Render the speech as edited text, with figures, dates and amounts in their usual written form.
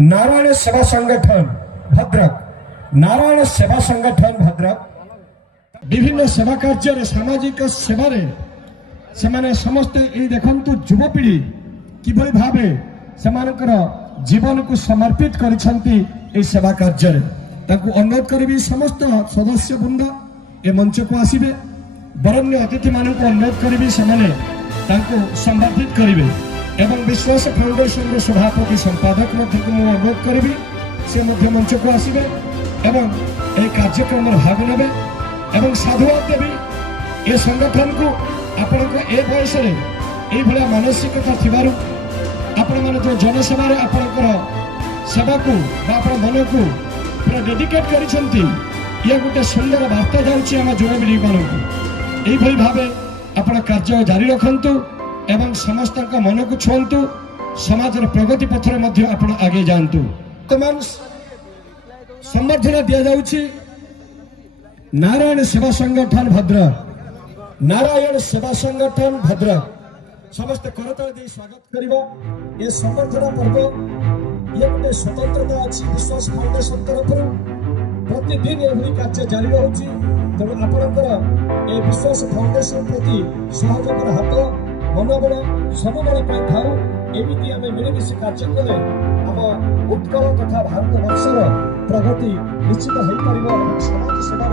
नारायण सेवा संगठन भद्रक नारायण सेवा संगठन भद्रक विभिन्न सेवा कार्य सामाजिक सेवार से समस्ते देखु युवपीढ़ी किभली भावे सेमानकर जीवन को समर्पित कर सेवा कार्य अनुरोध करी समस्त सदस्य वृंद ए मंच को आसबे बरण्य अतिथि मान अनुरोध करी संबर्धित करेंगे एवं विश्वास फाउंडेशन सभापति संपादक अनुरोध करी से मंच को आसबे एवं यह कार्यक्रम भाग ने एवं साधुवाद देवी ये संगठन को आपण ए बयस ये मानसिकता थिबारु आपण माने जो जनसेवा आपणकर सेवा को मन को पूरा डेडिकेट करिसेंती ये गोटे सुंदर वार्ता जाउछि हम युवपीढ़ी मानक यही भाव आपण कार्य जारी रखंतु एवं समस्त मन को छुअंतु समाज प्रगति पथर मध्य आपण आगे जांतु। वर्तमान संबर्धना दिया जाउछि नारायण सेवा संगठन भद्रक नारायण सेवा संगठन भद्रक समस्त करताल दे स्वागत करिबो। ये संबर्धना पर्व ये गोटे स्वतंत्रता अच्छी विश्वास फाउंडेशन तरफ प्रतिदिन यही कार्य जारी रही तेणु आपणकर ए विश्वास फाउंडेशन प्रति सहयोग हाथ मनोबल सबुबले थाऊ एमती आम मिलमिशि कार्य कले आम उत्कल तथा भारत वर्षर प्रगति निश्चित हो पार समाज सेवार